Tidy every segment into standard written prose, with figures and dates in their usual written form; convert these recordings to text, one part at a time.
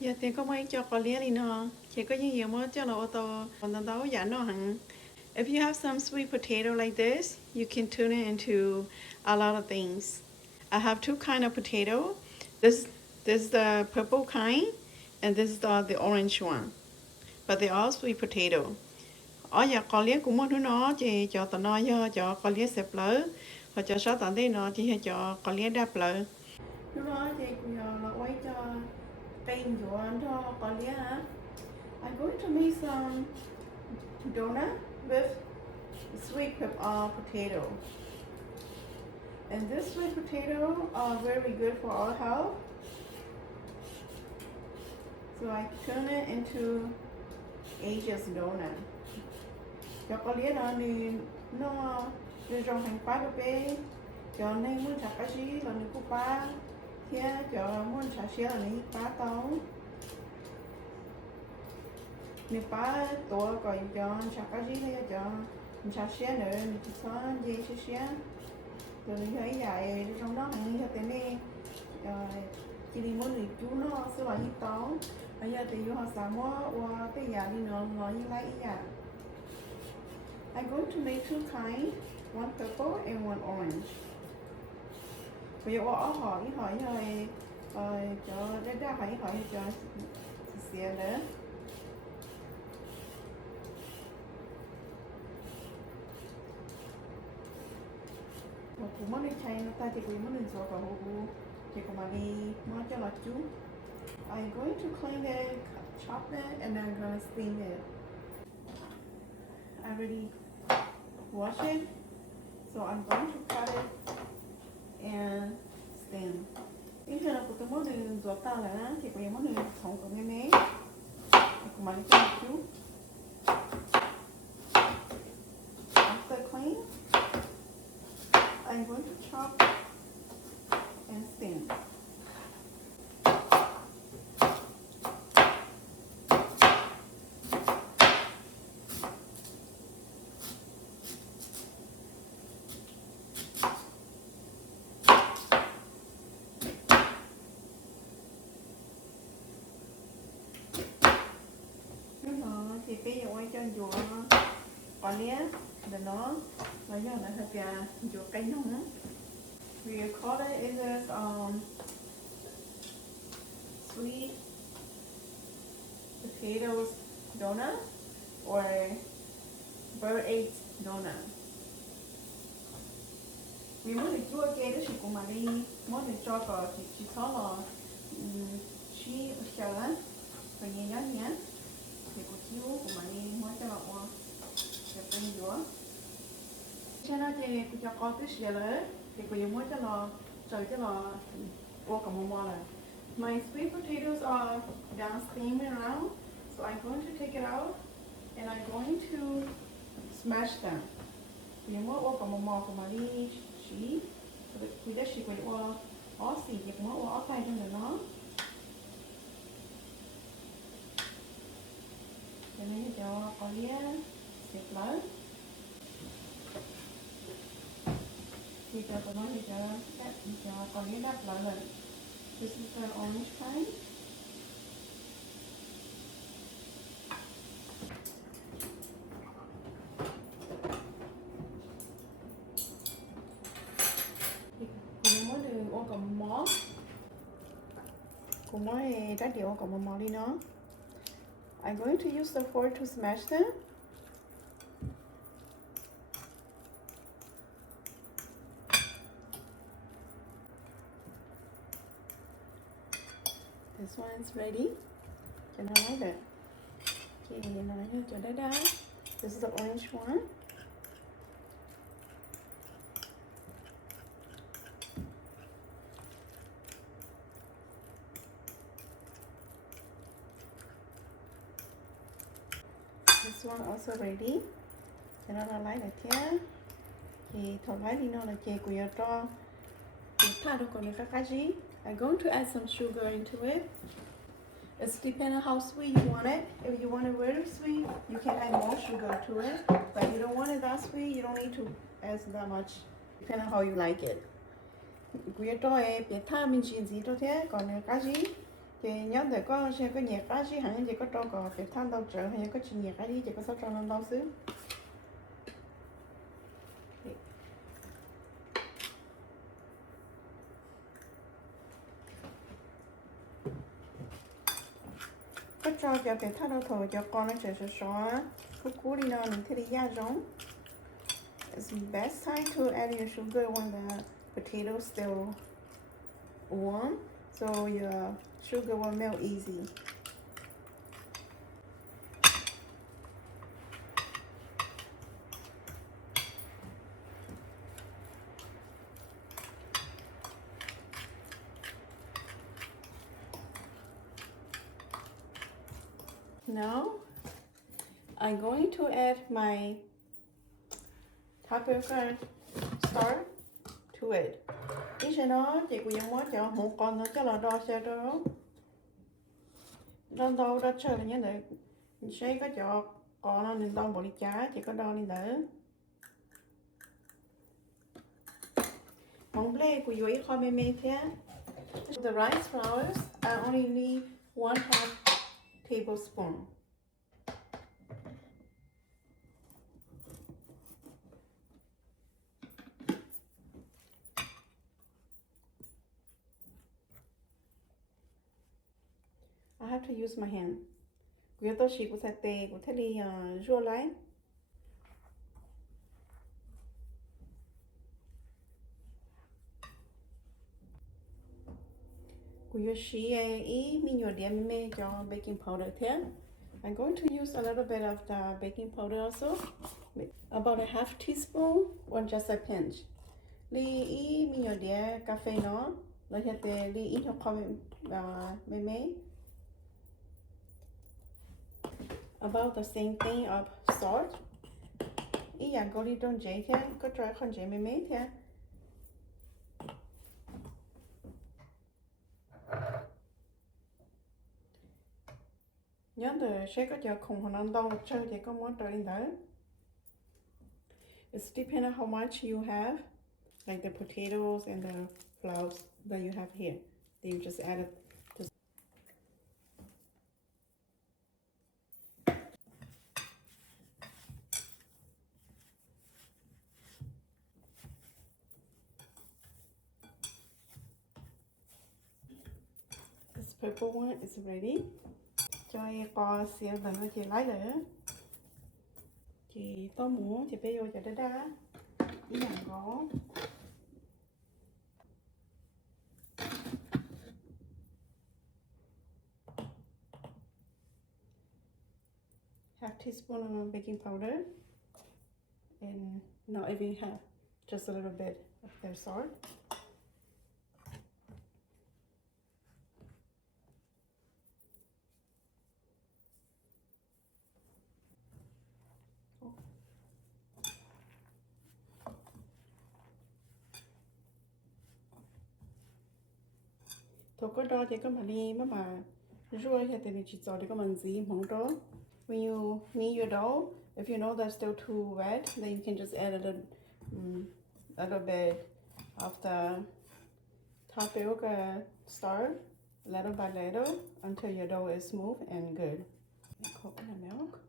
giờ tiền có mấy cho có lia đi nó chỉ có những gì mà cho nó ô tô còn tao giả nó hẳn. If you have some sweet potato like this, you can turn it into a lot of things. I have two kind of potato. This is the purple kind, and this is the orange one. But they all sweet potato. Ở nhà có lia cũng muốn nó chỉ cho tao nói cho có lia xếp lỡ, hoặc cho sao tao đây nó chỉ cho có lia đáp lỡ. Nó thì cũng là quay cho tên của cho có lia hả? I'm going to make some donut with sweet potato. And this sweet potato are very good for our health. So I turn it into Asia's donut. Cho có lẽ đó thì nó trong hành phá cái bé cho nên muốn chặt cái gì là mình cũng phá thế cho muốn chặt xe là mình phá tao mình phá tổ còn cho chặt cái gì hay cho mình chặt xe nữa mình chỉ xóa dây xe rồi mình thấy dài trong đó mình như thế này chỉ đi muốn thì chú nó sẽ là như tao bây giờ thì vô họ xả mua qua cái nhà đi nó như lấy nhà. I'm going to make two kinds, one purple and one orange. Bây giờ hỏi cho đã hỏi cho xíu nữa. Cũng muốn đi chơi nó ta thì cũng muốn đi做個好thì cũng mà đi muốn cho là chú. I'm going to clean it, chop it, and then I'm gonna steam it. I already washed it, so I'm going to cut it and steam. Bây giờ là cũng muốn đi做到了，thì cũng muốn đi trồng cái mấy mấy, cũng mà đi cho là chú. After clean, I'm going to chop and steam. Thì bây giờ quay cho dùa còn nhé để nó là hơi bia dùa cái nóng we call it is sweet potatoes donut or bird eggs donut. Vì muốn được chua cái đó thì cũng mà đi muốn được cho vào thì chỉ có là chỉ chờ á rồi nhé thì cô chiếu của mình mới cho họ để bên giữa cho nó thì cho con tí xíu nữa thì cô mới cho nó trời cho nó qua cả một món này. My sweet potatoes are done steaming around, so I'm going to take it out and I'm going to smash them. Thì mới qua cả một món của mình đi chỉ thì đã chỉ qua ó xì thì mới qua ó tay cho nó cho nên cho có lia xịt lớn thì cho tụi nó thì cho có lia đắp lại rồi. This is the orange kind. Thì mới được ô cầm mó cũng mới trái điều ô cầm mó đi nó. I'm going to use the fork to smash them. This one is ready. Cho nó lấy được. Chị nói cho đó. This is the orange one. This one also ready. Cho nó lấy được chứ. Thì thổi lấy đi nó là chị của cho thả được còn những cái gì. I'm going to add some sugar into it. It's depending on how sweet you want it. If you want it very sweet, you can add more sugar to it. But if you don't want it that sweet, you don't need to add that much. Depending on how you like it. Quý cho biết tha mình chỉ gì thôi thế, còn cái gì chị nhớ để có xe có nhạc á xí hẳn chị có cho cò chị tham đâu trợ hay có chị nhạc á đi chị có sao cho nó đâu xíu có cho chị tham đâu thôi cho con nó sẽ xóa cú đi nó mình thấy đi da giống. It's best time to add your sugar when the potatoes still warm, so your sugar will melt easy. Now I'm going to add my tapioca starch to it. Ý sẽ nó chị cũng muốn cho một con nó cho là đo xe đó. Đo đâu đó chơi là nhớ được. Sẽ có cho con nó nên đo bộ đi chá chị có đo lên đỡ. Mong lê của dưới kho mê mê thế. The rice flours I only need 1/2 tablespoon. I have to use my hand. Quý tôi chỉ của sạch tê của thế đi rua lại. Quý chỉ ý mình nhớ điểm mê cho baking powder thế. I'm going to use a little bit of the baking powder also. About a half teaspoon or just a pinch. Li ý mình nhớ điểm cà phê nó. Là hiện tại li ý nó không mê mê. About the same thing of salt. Ý là có đi đông dễ thế, có try con dễ mê mê thế. Nhớ từ sẽ có cho khủng hoảng ăn đâu chơi thì có muốn trở lên đó. It's depending on how much you have, like the potatoes and the flours that you have here. Then you just add it to this purple one is ready. Cho con xíu lần nữa chị lấy nữa. Chị tô muỗng chị bây giờ cho nó đá. Ý là có. Half teaspoon of baking powder. And not even half, just a little bit of their salt. Thôi có đo thì có mà đi mà rua thì mình chỉ cho thì có mình gì mong đó. When you knead your dough, if you know that's still too wet, then you can just add a little bit of the tapioca starch, little by little, until your dough is smooth and good. Coconut milk.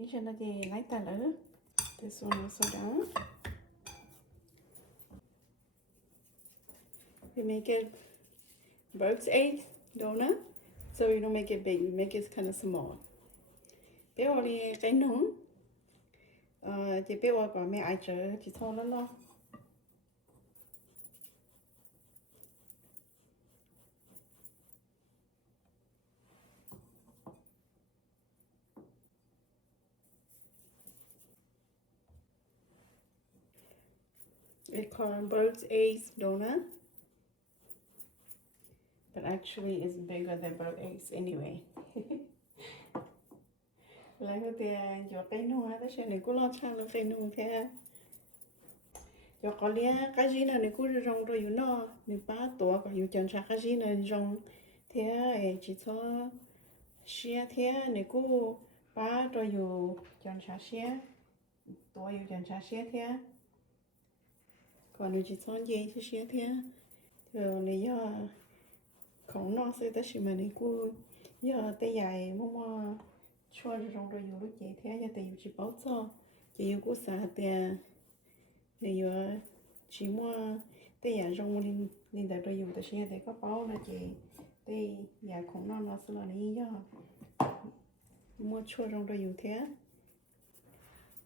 Ý cho nó gì lấy ta lỡ. This one also done. We make it bird's egg donut, so we don't make it big. We make it kind of small. Bé ơi đi cái nướng. Chị bé ơi còn mẹ ai chờ chị thôi nó lo. It's called bird's eggs donut, but actually it's bigger than bird eggs anyway. lại có tiền cho cây nung á, thế sẽ này cũng lo chăng là cây nung thế cho có lẽ cái gì này cũng rong rồi nó nếu ba tuổi có yêu chân cha cái gì này rong thế chỉ cho xe thế này cũng ba rồi yêu chân cha xe tuổi yêu chân cha xe thế còn nếu chỉ cho gì thì xe thế rồi này giờ không nó sẽ tới mà này cũng giờ tới dài mà cho rong rồi yêu lúc gì thế giờ tới yêu chỉ bảo cho chỉ yêu cũng xả tiền này giờ chỉ mua tới nhà rong linh đại rồi dùng tới xe thì có bao là chị tới nhà cũng nó sẽ là này giờ mua chua rong rồi dùng thế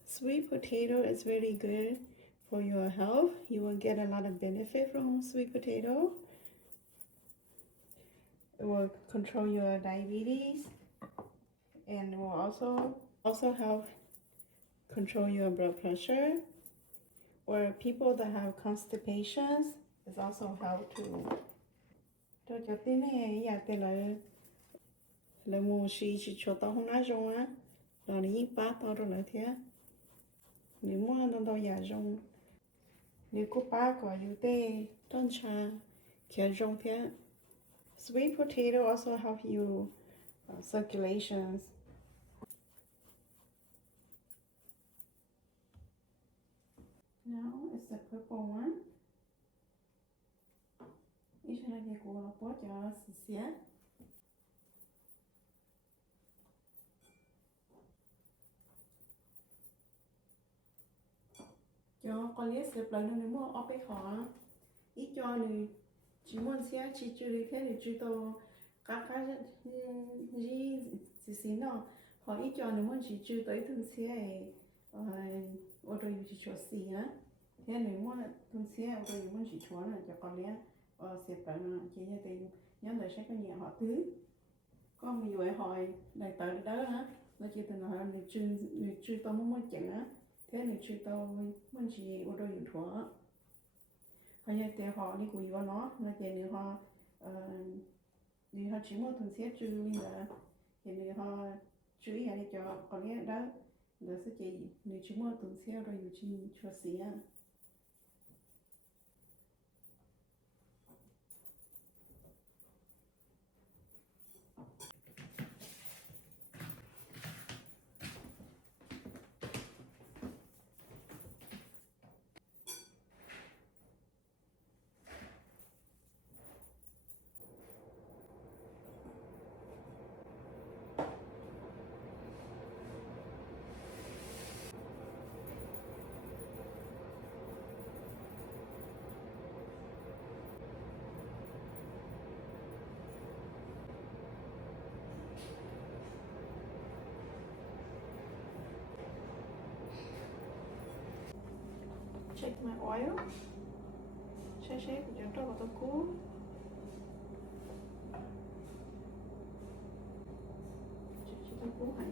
sweet potato is very good for your health. You will get a lot of benefit from sweet potato. It will control your diabetes and will also help control your blood pressure. Or people that have constipations is also help to cho tên này nhà tên là mua chỉ cho tao không nói rồi á là ní ba tao rồi là thế nếu mua nó tao nhà rồi nếu có ba có yêu tê trong trà kia rồi thế sweet potato also help you circulations. Now it's the purple one. Ý cho nên cô nó bỏ cho xí cho con liếc xếp lại nó mua ở bên khó ít cho này chỉ muốn xe chỉ chưa được thế thì chưa tao các gì nó họ ít cho nếu muốn chỉ chưa tới thường xe ở đây chỉ cho xí á thế nếu muốn thường xe ở đây muốn chỉ cho là cho con liếc xếp lại nó chỉ như thế nhớ đời sẽ có nhà họ thứ có một vài hỏi đại tới đó hả nó chỉ từ nói nếu chưa tao muốn chẳng á thế nếu chưa tao muốn chỉ ở đây dùng thuốc hay là để họ đi quỳ vào nó là để nếu họ chỉ muốn thường xuyên chú ý là nếu họ chú ý để cho con nghe đó là sẽ chỉ nếu chỉ muốn thường xuyên rồi dùng cho xí à check my oil. Check cho cho vào tao cú. Check cho tao cú hay.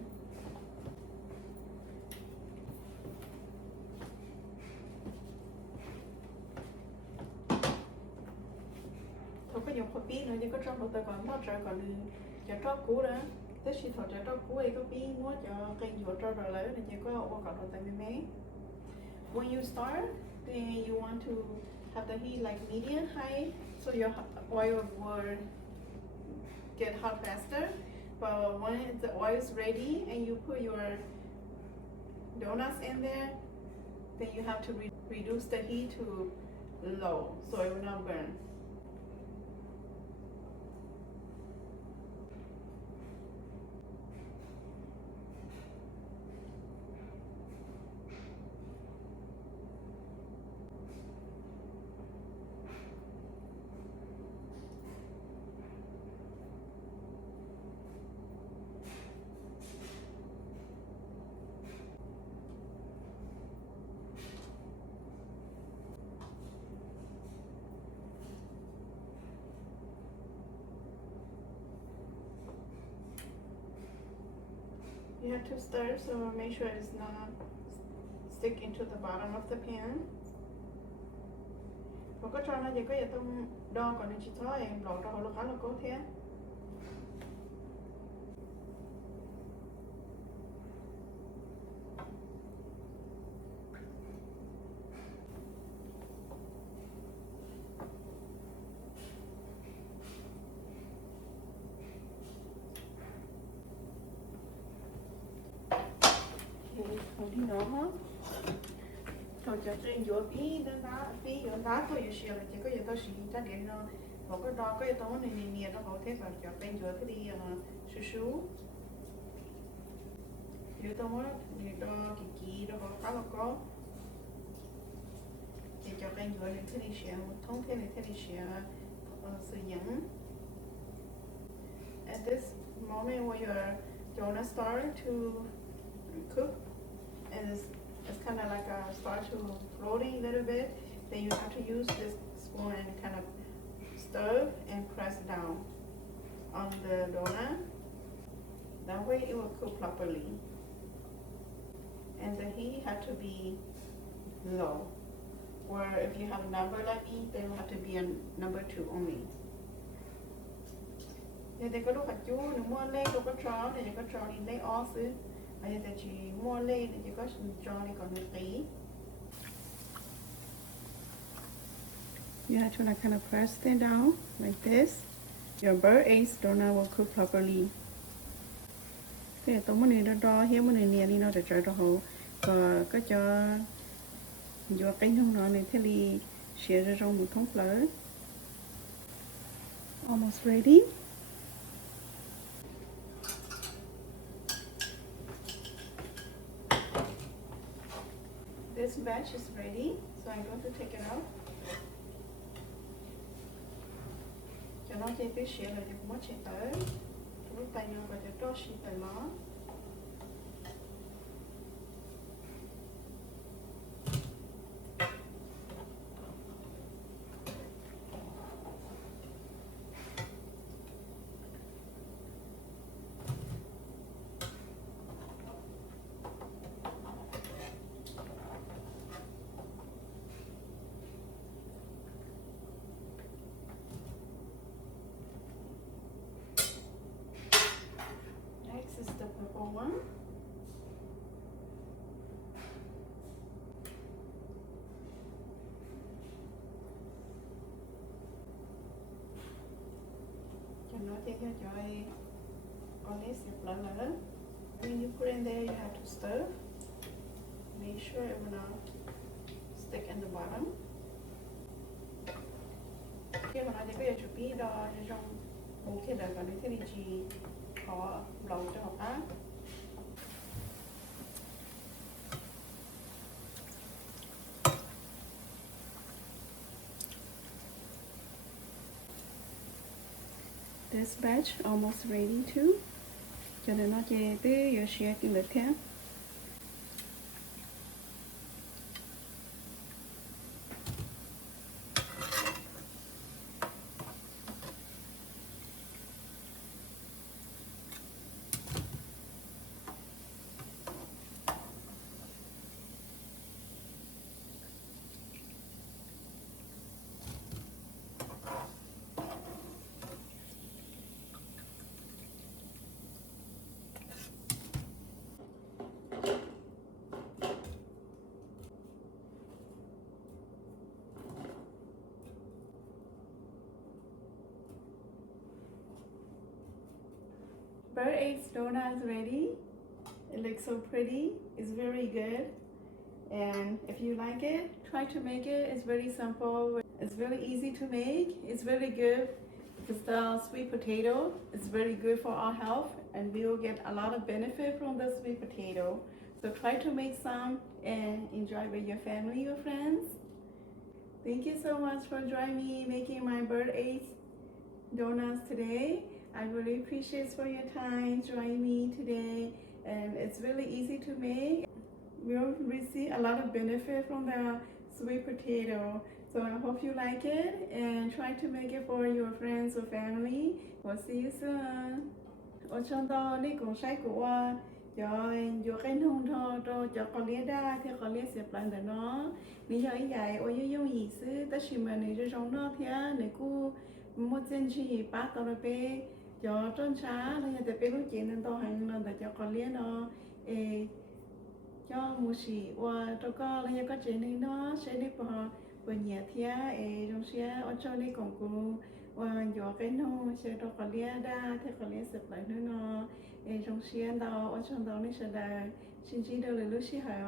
Thôi có dùng khoai bí nữa chứ có trong tao còn bao trời còn cho cho cú đó. Tới khi thọ cho cú ấy có bí mua cho cây dừa cho rồi lấy này chỉ có qua còn rồi tại mấy. When you start, then you want to have the heat like medium high, so your oil will get hot faster. But when the oil is ready and you put your donuts in there, then you have to reduce the heat to low, so it will not burn. You have to stir, so make sure it's not stick into the bottom of the pan. Và có cho nó chỉ có giờ tôi đo còn chỉ cho em lột ra là khá là cố thế. đi nó hết thôi cho trên chỗ phí đơn đá phí đơn đá tôi yêu là chỉ có giờ tôi sử dụng điện nó một cái đó cái tố này nè nó hậu thế vào cho bên chỗ cái đi su su giờ tôi mới thì đó kỳ đó khá là có thì cho bên chỗ này thế đi sẽ thông thế này thế đi sẽ sử dụng at this moment when you're gonna start to cook and it's kind of like start to floating a little bit, then you have to use this spoon and kind of stir and press down on the donut. That way it will cook properly. And the heat have to be low. Or if you have a number like me, then it will have to be a number 2 only. Thì có lúc hạt chú nếu mua lên đâu có trò thì có trò đi lấy ó xứ. Bây giờ chỉ mua lên thì chỉ có trò đi còn một tí. You have to kind of press them down like this. Your bird eggs donut will cook properly. Thế tôi muốn này đó hiếu muốn này nè đi nó để cho nó hậu. Và có cho vô cánh không nó này thế thì xỉa ra trong một thông phở. Almost ready. This batch is ready, so I'm going to take it out. Cho nó chơi cái xỉa là chỉ muốn chạy tới. Lúc tay nhau và cho đó xỉa tới nó. Next is the purple one. Cho nó chơi cho con lấy xếp lần nữa. When you put in there, you have to stir. Make sure it will not stick in the bottom. Khi mà nó sẽ có chuẩn bị đó trong một cái đời còn thế thì chỉ có lâu cho học á. This batch almost ready too. Cho nên nó chơi tới giờ sẽ kinh lịch thế. Bird eggs donut is ready. It looks so pretty. It's very good. And if you like it, try to make it. It's very simple. It's really easy to make. It's really good because the sweet potato is very good for our health and we will get a lot of benefit from the sweet potato. So try to make some and enjoy with your family or friends. Thank you so much for joining me making my bird eggs donuts today. I really appreciate for your time joining me today, and it's really easy to make. We'll receive a lot of benefit from the sweet potato. So I hope you like it and try to make it for your friends or family. We'll see you soon. Ở trong đó đi cùng sách của cho cái nông thọ cho con lia đa thì con lia xếp lại để nó lý do ý vậy ôi yêu gì xứ tất nhiên mà này trong nó thì này cô một chân chỉ bắt tao là bé cho trơn xá là nhà bé lúc chuyện nên tao hành là để cho con lia nó cho một sĩ và cho con là nhà có chuyện này nó sẽ đi bỏ nhà thì trong xe ở cho đi cùng cô và cho cái nông sẽ cho con lia đa thì con lia xếp lại nữa nó trong xe đó ở trong đó này sẽ là Chị đâu là lúc chị hỏi